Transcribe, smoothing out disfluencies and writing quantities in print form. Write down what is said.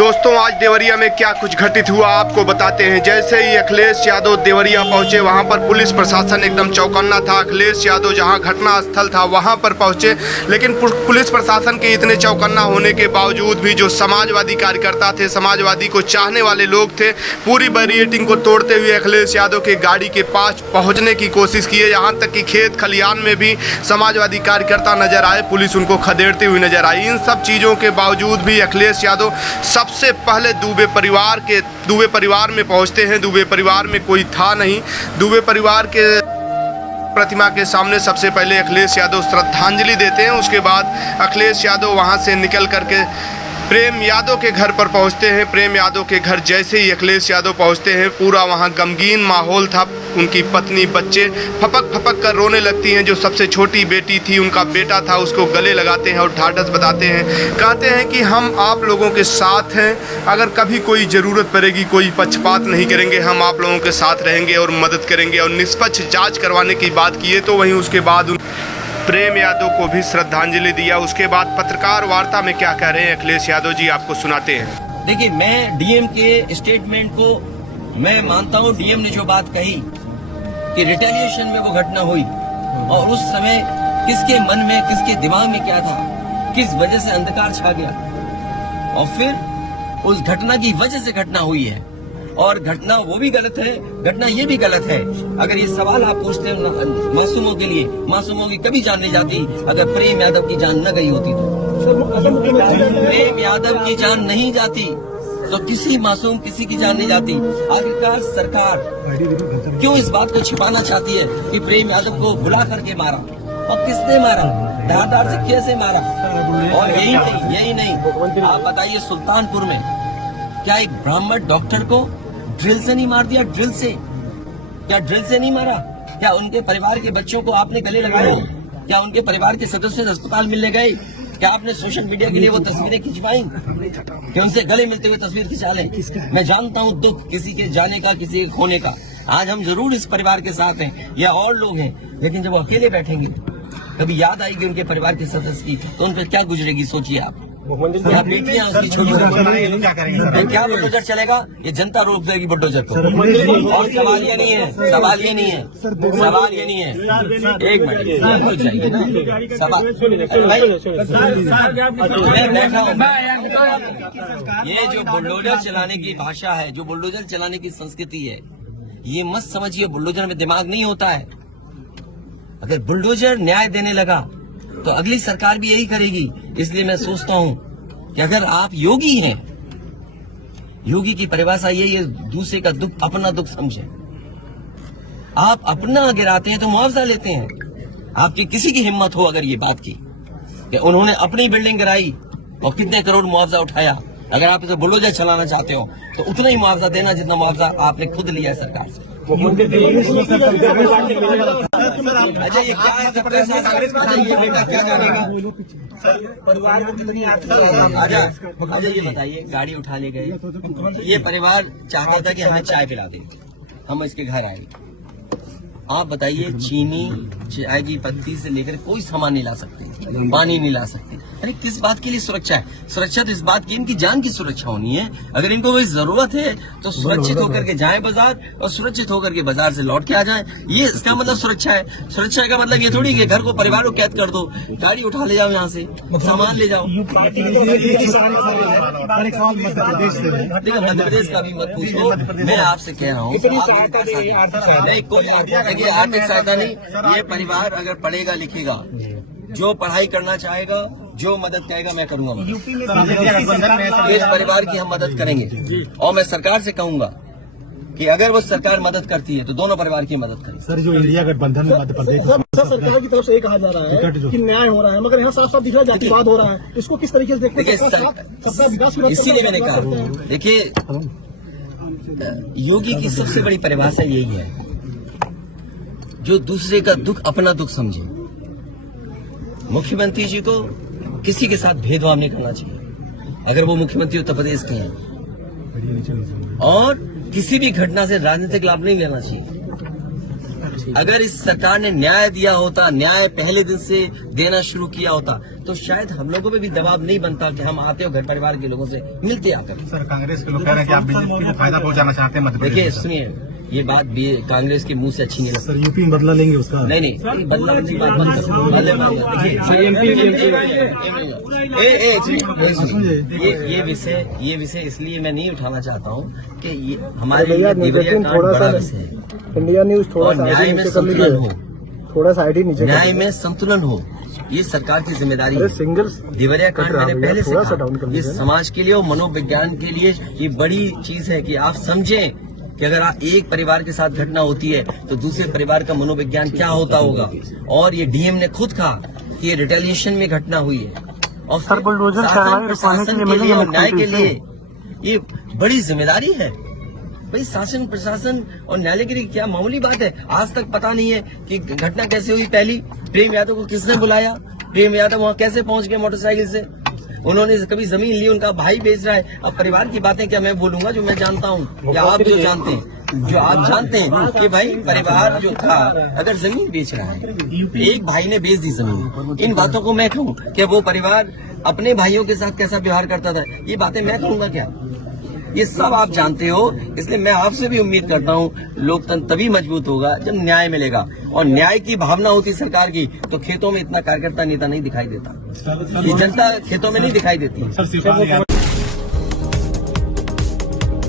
दोस्तों आज देवरिया में क्या कुछ घटित हुआ आपको बताते हैं। जैसे ही अखिलेश यादव देवरिया पहुंचे वहां पर पुलिस प्रशासन एकदम चौकन्ना था। अखिलेश यादव जहां घटना स्थल था वहां पर पहुंचे, लेकिन पुलिस प्रशासन के इतने चौकन्ना होने के बावजूद भी जो समाजवादी कार्यकर्ता थे, समाजवादी को चाहने वाले लोग थे, पूरी बैरिकेडिंग को तोड़ते हुए अखिलेश यादव के गाड़ी के पास पहुँचने की कोशिश किए। यहाँ तक कि खेत खलियान में भी समाजवादी कार्यकर्ता नजर आए, पुलिस उनको खदेड़ती हुई नजर आई। इन सब चीज़ों के बावजूद भी अखिलेश यादव सबसे पहले दुबे परिवार में पहुंचते हैं। दुबे परिवार में कोई था नहीं। दुबे परिवार के प्रतिमा के सामने सबसे पहले अखिलेश यादव श्रद्धांजलि देते हैं। उसके बाद अखिलेश यादव वहां से निकल करके प्रेम यादव के घर पर पहुंचते हैं। प्रेम यादव के घर जैसे ही अखिलेश यादव पहुंचते हैं पूरा वहां गमगीन माहौल था। उनकी पत्नी बच्चे फपक फपक कर रोने लगती हैं। जो सबसे छोटी बेटी थी, उनका बेटा था, उसको गले लगाते हैं और ढाढ़स बताते हैं। कहते हैं कि हम आप लोगों के साथ हैं, अगर कभी कोई ज़रूरत पड़ेगी कोई पक्षपात नहीं करेंगे, हम आप लोगों के साथ रहेंगे और मदद करेंगे। और निष्पक्ष जाँच करवाने की बात किए तो वहीं उसके बाद प्रेम यादव को भी श्रद्धांजलि दिया। उसके बाद पत्रकार वार्ता में क्या कह रहे हैं अखिलेश यादव जी, आपको सुनाते हैं। देखिए, मैं डीएम के स्टेटमेंट को मैं मानता हूं। डीएम ने जो बात कही कि रिटेलिएशन में वो घटना हुई और उस समय किसके मन में, किसके दिमाग में क्या था, किस वजह से अंधकार छा गया और फिर उस घटना की वजह से घटना हुई है। और घटना वो भी गलत है, घटना ये भी गलत है। अगर ये सवाल आप पूछते हैं मासूमों के लिए, मासूमों की कभी जान नहीं जाती अगर प्रेम यादव की जान न गई होती तो। प्रेम यादव की जान नहीं जाती तो किसी मासूम किसी की जान नहीं जाती। आखिरकार सरकार क्यों इस बात को छिपाना चाहती है कि प्रेम यादव को बुला करके मारा और किसने मारा, धारदार से कैसे मारा। और यही नहीं आप बताइए, सुल्तानपुर में क्या एक ब्राह्मण डॉक्टर को ड्रिल से नहीं मार दिया? ड्रिल से क्या ड्रिल से नहीं मारा? क्या उनके परिवार के बच्चों को आपने गले लगाए? क्या उनके परिवार के सदस्य अस्पताल मिलने गए? क्या आपने सोशल मीडिया के लिए वो तस्वीरें खिंचवाई कि उनसे गले मिलते हुए तस्वीर खिंचा लें? मैं जानता हूँ दुख किसी के जाने का, किसी के खोने का। आज हम जरूर इस परिवार के साथ हैं या और लोग हैं, लेकिन जब वो अकेले बैठेंगे कभी याद आएगी उनके परिवार के सदस्य की तो उन पर क्या गुजरेगी, सोचिए आप। बेटियां उसकी छोटी क्या बुलडोजर चलेगा? ये जनता रोक देगी बुलडोजर को। और सवाल ये नहीं है, सवाल ये नहीं है, सवाल ये नहीं है। एक मिनट हो जाएगी ना सवाल। मैं बैठा हूँ। ये जो बुलडोजर चलाने की भाषा है, जो बुलडोजर चलाने की संस्कृति है, ये मत समझिए बुलडोजर में दिमाग नहीं होता है। अगर बुलडोजर न्याय देने लगा तो अगली सरकार भी यही करेगी। इसलिए मैं सोचता हूं कि अगर आप योगी हैं, योगी की परिभाषा यही है, दूसरे का दुख अपना दुख समझे। आप अपना गिराते हैं तो मुआवजा लेते हैं। आपकी किसी की हिम्मत हो अगर ये बात की कि उन्होंने अपनी बिल्डिंग गिराई और कितने करोड़ मुआवजा उठाया, अगर आप इसे बुलडोजर चलाना चाहते हो तो उतना ही मुआवजा देना जितना मुआवजा आपने खुद लिया है सरकार से। अच्छा, ये क्या है? ये बेटा क्या जानेगा? आजा ये बताइए, गाड़ी उठा ले गए, ये परिवार चाहता था कि हमें चाय पिला दे, हम इसके घर आए। आप बताइए, चीनी चाय की पत्ती से लेकर कोई सामान नहीं ला सकते, पानी नहीं ला सकते। अरे किस बात के लिए सुरक्षा है? सुरक्षा तो इस बात की इनकी जान की सुरक्षा होनी है। अगर इनको कोई जरूरत है तो सुरक्षित होकर के जाएं बाजार और सुरक्षित होकर के बाजार से लौट के आ जाएं। ये इसका मतलब सुरक्षा है। सुरक्षा का मतलब ये थोड़ी कि घर को, परिवार को कैद कर दो, गाड़ी उठा ले जाओ, यहाँ से सामान ले जाओ। देखो, मध्य प्रदेश का भी मत पूछो, मैं आपसे कह रहा हूँ नहीं, कोई आर्थिक सहायता नहीं। ये परिवार अगर पढ़ेगा लिखेगा, जो पढ़ाई करना चाहेगा, जो मदद कहेगा मैं करूंगा। इस परिवार की हम मदद करेंगे और मैं सरकार से कहूंगा कि अगर वो सरकार मदद करती है तो दोनों परिवार की मदद करें। सर, जो इंडिया गठबंधन में मध्य प्रदेश सरकार की तरफ से ये कहा जा रहा है कि न्याय हो रहा है, मगर यहाँ साफ साफ दिख रहा है जातिवाद हो रहा है। इसको किस तरीके से देखते हैं? इसीलिए मैंने कहा, देखिए, योगी की सबसे बड़ी परिभाषा यही है, जो दूसरे का दुख अपना दुख समझे। मुख्यमंत्री जी को किसी के साथ भेदभाव नहीं करना चाहिए अगर वो मुख्यमंत्री उत्तर प्रदेश के हैं, और किसी भी घटना से राजनीतिक लाभ नहीं लेना चाहिए। अगर इस सरकार ने न्याय दिया होता, न्याय पहले दिन से देना शुरू किया होता, तो शायद हम लोगों पे भी दबाव नहीं बनता कि हम आते हो घर परिवार के लोगों से मिलते आकर। सर, कांग्रेस के लोग कह रहे हैं कि आप बीजेपी को फायदा पहुंचाना चाहते हैं मध्य प्रदेश देखिए में। सुनिए, ये बात भी कांग्रेस के मुंह से अच्छी नहीं लगती। सर यूपी में बदला लेंगे उसका? नहीं, बदला की बात मत करो। देखिए, ये विषय इसलिए मैं नहीं उठाना चाहता हूँ कि ये हमारे लिए देवरिया कांड बड़ा विषय है। इंडिया न्यूज और न्याय में संतुलन हो, थोड़ा सा आईडी नीचे न्याय में संतुलन हो, ये सरकार की जिम्मेदारी है। सिंगल्स देवरिया कांड मैंने पहले से थोड़ा सा कहा, डाउन कर ये दीजिए। समाज के लिए और मनोविज्ञान के लिए ये बड़ी चीज है कि आप समझें कि अगर एक परिवार के साथ घटना होती है तो दूसरे परिवार का मनोविज्ञान क्या होता होगा। और ये डीएम ने खुद कहा कि ये रिटेलिएशन में घटना हुई है और सर, बुलडोजर शासन प्रशासन के लिए और न्याय के लिए ये बड़ी जिम्मेदारी है। भाई शासन प्रशासन और न्यायालय के लिए क्या मामूली बात है। आज तक पता नहीं है कि घटना कैसे हुई। पहली, प्रेम यादव को किसने बुलाया, प्रेम यादव वहाँ कैसे पहुंच गए मोटरसाइकिल से, उन्होंने कभी जमीन ली, उनका भाई बेच रहा है। अब परिवार की बातें क्या मैं बोलूंगा जो मैं जानता हूँ या आप जो जानते हैं, जो आप जानते हैं कि भाई परिवार जो था अगर जमीन बेच रहा है, एक भाई ने बेच दी जमीन, इन बातों को मैं कहूँ कि वो परिवार अपने भाइयों के साथ कैसा व्यवहार करता था, ये बातें मैं कहूँगा क्या? ये सब आप जानते हो। इसलिए मैं आपसे भी उम्मीद करता हूँ लोकतंत्र तभी मजबूत होगा जब न्याय मिलेगा। और न्याय की भावना होती सरकार की तो खेतों में इतना कार्यकर्ता नेता नहीं दिखाई देता, ये जनता खेतों में नहीं दिखाई देती।